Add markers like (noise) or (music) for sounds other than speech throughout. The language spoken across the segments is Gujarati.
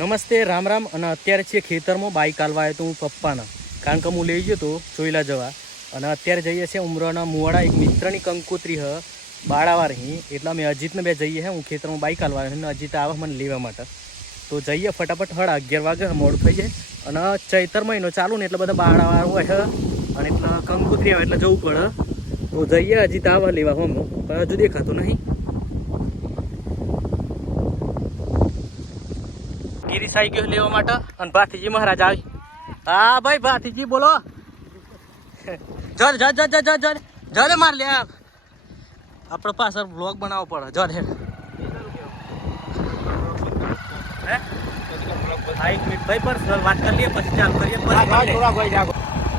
નમસ્તે, રામ રામ. અને અત્યારે છીએ ખેતરમાં બાઇક હાલવા આવ્યો હું પપ્પાના. કારણ કે હું લઈ ગયો તો ચોઈલા જવા. અને અત્યારે જઈએ છીએ ઉમરાના મુવાડા. એક મિત્રની કંકોત્રી હ બાળાવાર હી એટલે અમે અજીતને બે જઈએ હે ખેતરમાં બાઇક હાલવા અને અજીત આવે મને લેવા માટે. તો જઈએ ફટાફટ હળ અગિયાર વાગે મોડું થઈ જાય અને ચૈતર મહિનો ચાલુ ને એટલે બધા બાળાવાર હોય અને એટલે કંકોત્રી આવે એટલે જવું પડે. તો જઈએ, અજીત આવે લેવા હમ પણ હજુ દેખાતું નહીં. આવી ગયો લેવા માટે. અને ભાથીજી મહારાજ આવી. હા ભાઈ ભાથીજી બોલો. જલ જલ જલ જલ જલ જલ માર લે આપણે પાછળ બ્લોગ બનાવવો પડે. જર હે? ભાઈ પર્સનલ વાત કરી લઈએ પછી ચાલુ કરીએ.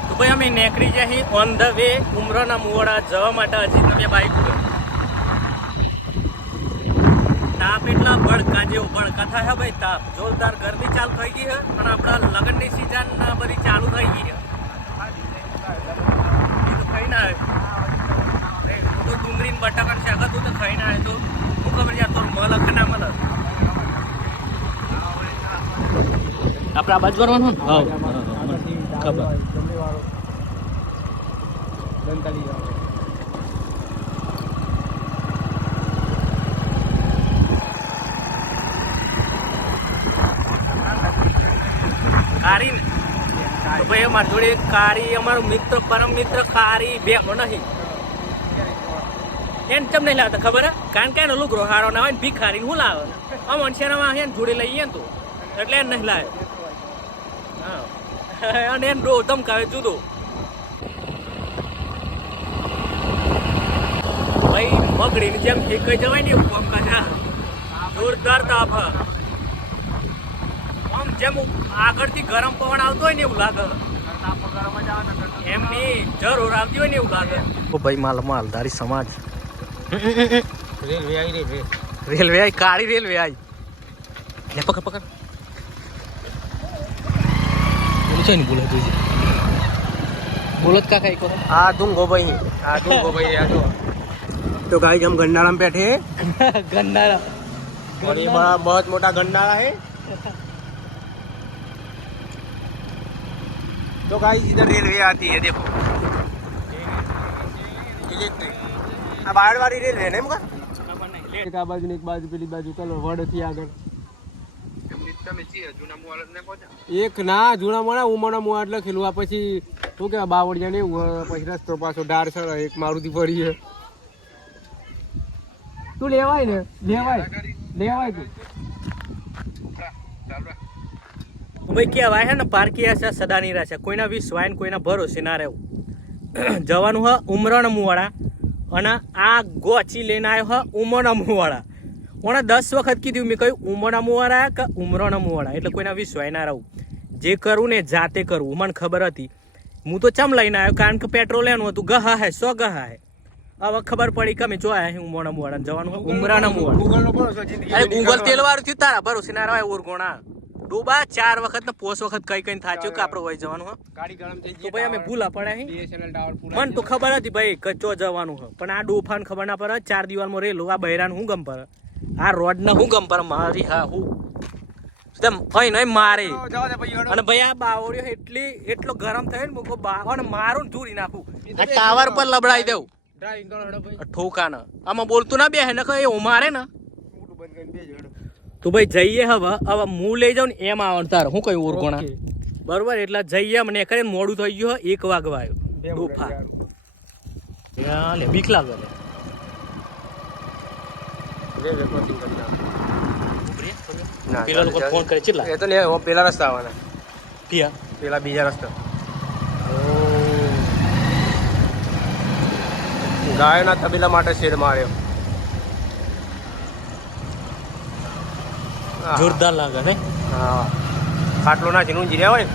તો ભાઈ અમે નીકળી જઈએ ઓન ધ વે ઉમરાના મુવાડા જવા માટે. હજી તમે બાઈક ઉપર તાપ એટલા ભડકા જેવો ભડકા થાય હે ભાઈ તાપ. જોરદાર ગરમી ચાલુ થઈ ગઈ છે પણ આપણા લગ્નની સિઝન બધી ચાલુ થઈ ગઈ છે એ તો ખાઈ ના આવે. હું તો ડુંગળી બટાકા શાક હતું તો ખાઈ ના આવે તો. હું ખબર યાર তোর મલ કે ના મલ આપણે આ બાજુ કરવાનું ને? હા. ખબર. કારી તો ભાઈ, અમારી જોડે કારી, અમારો મિત્ર, પરમ મિત્ર કારી બે નહીં એને ચમ નહીં લાવતા ખબર કારણ કે એનો લુગરો હારો ના હોય ભીખારી હું લાવે? આમ અણશેરામાં એને જોડે લઈએ ને તો. એટલે એને નહીં લાવે. હા. અને એને ડો ધમકાવે જુદો. ભાઈ, મગડીની જેમ ઠેકાઈ જવાય ને કાઢા જોરદાર તાપ જેમ આગળથી ગરમ પવન આવતો હોય ને એવું લાગે એમની જરૂર આવતી હોય ને એવું લાગે ઓ ભાઈ માલ માલધારી સમાજ રેલવે આવી રહી રેલવે આવી કાળી રેલવે આવી લે પકડ પકડ બોલું છે ને બોલો તું બોલો જ કાકા એક વાર. આ દુંગો ભાઈ આ દુંગો ભાઈ આ જો तो गाइस हम गंडारा में बैठे हैं (laughs) ગંડારા और ये बड़ा बहुत मोटा गंडारा है तो गाइस इधर रेलवे आती है देखो इलेक्ट्रिक આ બાર વાળી રેલવે ને એમ કા એક આ બાજુ ને એક બાજુ પેલી બાજુ કલો વડ થી આગળ એક ના જૂના મોડા ઉમરના મોડા એટલે ખેલું આ પછી શું કેવાય બાવળિયા ને એવું હોય. પછી રસ્તો પાછો ડાર સર એક મારુતિ ફરી છે તું લેવાય ને લેવાય લેવાય તું ભાઈ કહેવાય હે ને પારકી આશા સદાની રાશા કોઈના વિશ્વાય વાયન કોઈના ભરોસે ના રહેવું. (clears throat) જવાનું હ ઉમરણ મુવાળા અને આ ગોચી લઈને આવ્યો હ ઉમરના મુવાળા ઓણે દસ વખત કીધું મેં કહ્યું ઉમરના મુવાળા કે ઉમરણ મુવાળા એટલે કોઈના વિશ્વાય ના રહું જે કરવું ને જાતે કરવું મને ખબર હતી. હું તો ચમ લઈને આવ્યો કારણ કે પેટ્રોલ એનું હતું. ગહા હે સો ગહા હે. હવે ખબર પડી કે અમે જોયા હે ઉમરના મુવાડા. જવાનું ગૂગલ નો અરે ગૂગલ તેલ વાળું થયું તારા ભરોસે ના રહ્યા ઓરગોણા. ડૂબા ચાર વખત ને પોસ વખત કઈ કઈ થાચ્યું કે આપણે હોય જવાનું હા. ગાડી ગરમ થઈ તો ભાઈ અમે ભૂલા પડ્યા મન તો ખબર હતી ભાઈ કચ્ચો જવાનું હ. પણ આ ડોફાન ખબર ના પડે ચાર દિવાલમાં રેલું આ બૈરાન હું ગમ પર આ રોડ ને હું ગમ પર મારી હા હું. તેમ ફઈ નહીં મારે. અને ભાઈ આ બાવળિયો એટલી એટલો ગરમ થયો ને મૂકો બાવા મારું ને ધૂરી નાખું. આ ટાવર પર લબડાઈ દઉં ઠોકા ઠોકાને. આમાં બોલતું ના બે ને. કઈ એવું મારે ને તો ભાઈ જઈએ હવે. હવે હું લઈ જાઉં ને એમ આવવાનું તારે. હું કઈ ઓરગોણા. બરોબર એટલે જઈએ મને કરીને મોડું થઈ ગયું એક વાગવા આવ્યો લે બીક લાગે પેલા લોકો ફોન કરે કેટલા? એ તો લે પેલા રસ્તા આવવાના. પેલા બીજા રસ્તા. ગાયોના તબેલા માટે શેડ માર્યો. જોરદાર લાગે ને? હા. ખાટલો નાખીને ઊંઘી રહ્યા હોય?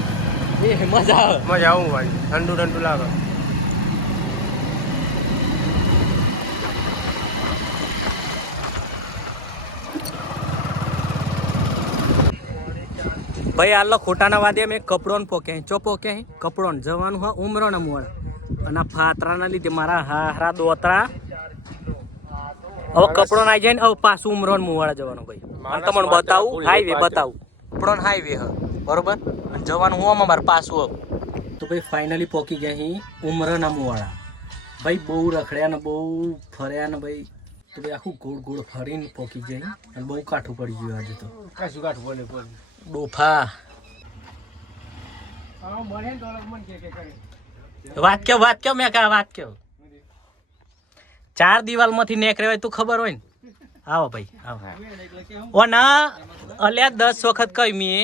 ને એ મજા આવે. મજા આવું ભાઈ ઠંડુ ઠંડુ લાગે. ભાઈ આલો ખોટાના વાદે મેં કપડોન પોકે ચો પોકે કપડોન જવાનું હા ઉમરો ને મોડ અને ફાતરાના લીધે મારા હારા દોતરા. હવે કપડો નાઈ જાય ને હવે પાછું ઉમરો ને મુવાડા જવાનું ભાઈ તમને બતાવું હાઈવે બતાવું. પણ હાઈવે હ બરોબર? અને જવાનું હું અમારે પાછું આવ. તો ભાઈ ફાઇનલી પહોંચી ગયા અહીં ઉમરાના મુવાડા. ભાઈ બહુ રખડ્યા ને બહુ ફર્યા ને ભાઈ. તો ભાઈ આખું ગોળ ગોળ ફરીને પહોંચી જાય અને બહુ કાઠું પડી ગયું આજે તો. કાશું કાઠું પડે ડોફા. વાત કેવ વાત કેવ મેં કા વાત કેવ ચાર દિવાલમાંથી નેક રહેવાય તું ખબર હોય ને? આવો ભાઈ આવો. ઓ ના અલ્યા દસ વખત કહી મેં.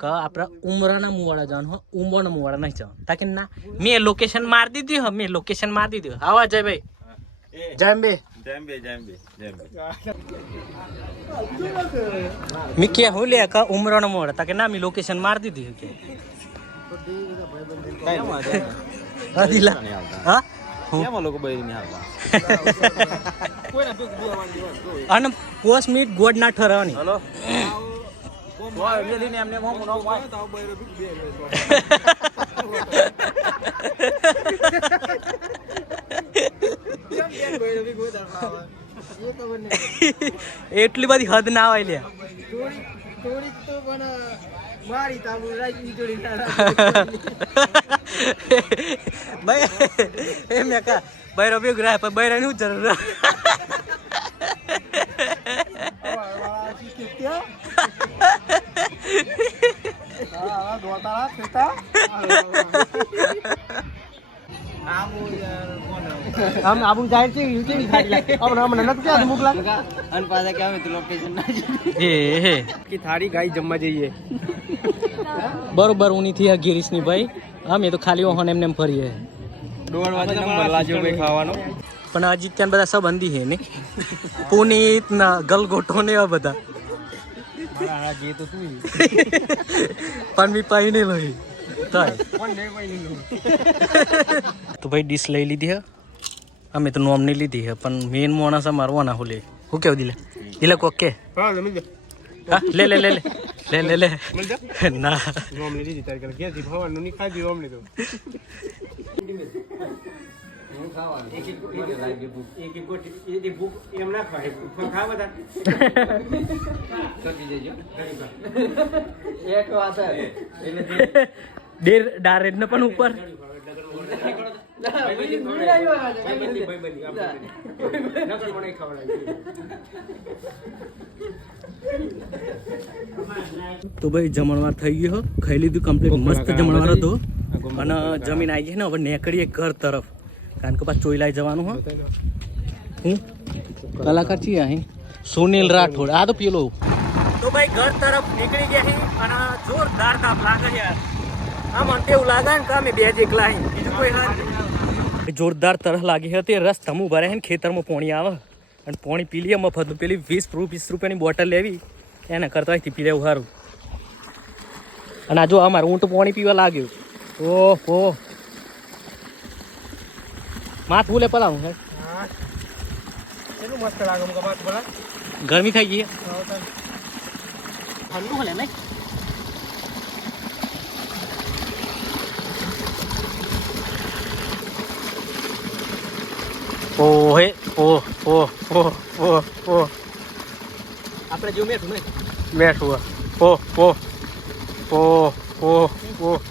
કે આપણે ઉમરાના મુવાડા જવાનું હો ઉમરના મુવાડા નહીં જવાનું. તાકે ના મેં લોકેશન મારી દીધી હો મેં લોકેશન મારી દીધી આવા જય ભાઈ. જય બે jambe. કે હું લે કે ઉમરાના મુવાડા. તાકે ના મેં લોકેશન મારી દીધી કે. હા? Ni apa? અને પોસ મિનિટ ગોડ ના ઠરવાની. એટલી બધી હદ ના હોય લે ભાઈ એ મેં કા બૈરો બી ગ્રાહ પણ બૈરા નું જરૂર? આમ આબુ જાય છે યુટી ખાઈ લે? આપણે હમણાં નથી ક્યાં મુકલા An pada kami tu location aja. એ હે કે થાળી ગાય જમવા જઈએ. બરોબર ઉનીથી આ ગિરીશની ભાઈ. અમે તો ખાલી ઓહો એમને એમ ફરીએ. ખાવાનો. પણ હજી ત્યાં બધા સંબંધી હે ને. પુનિત ના ગલગોટો ને એવા બધા. મારા જે તો તું પણ મી પાઈ નહીં લઈ. તો ભાઈ ડીશ લઈ લીધી હે. અમે તો નોમ નહીં લીધી હે પણ મેન મોણસ મારવાના હોલે. હું કેવું દિલે? દિલે કોક કે? હા લે લે લે લે. લે લે લે. ના. લીધી હતી તારી ઘેર. થી ભવાનું ની ખાધી રોમ લીધું એમ ના ખાય ખાવા ડેર ડારેડ ને પણ ઉપર તો ભાઈ જમણવાર થઈ ગયો. ખાઈ લીધું કમ્પ્લીટ મસ્ત જમણવાર હતો અને જમીન આવી ગઈ ને હવે નીકળીએ ઘર તરફ. કારણ કે પાછું ચોઈલાઈ જવાનું હો. હું? કલાકાર છીએ અહીં. સુનિલ રાઠોડ. આ તો પેલો. તો ભાઈ ઘર તરફ નીકળી ગયા અને જોરદાર તાપ લાગે છે યાર. આમ અંતે એવું લાગે ને કે અમે બે જ એકલા અહીં બીજું કોઈ હાથ જોરદાર તરફ લાગી હતી. રસ તમું ભરે ને ખેતરમાં પોણી આવે. અને પોણી પી લઈએ મફતનું. પેલી વીસ વીસ રૂપિયાની બોટલ લેવી. એના કરતા અહીંથી પી લેવું સારું. અને આ જો અમારે ઊંટ પાણી પીવા લાગ્યું. ઓહ. ઓહ માથું લે પલાવું હે. મસ્ત લાગે ગરમી થઈ ગઈ ઠંડુ હલે નહીં. ઓહે. ઓહ ઓહ ઓહ ઓહ ઓહ. આપણે જેવું મેઠું નહીં બેઠું ઓહ ઓહ ઓહ ઓહ ઓહ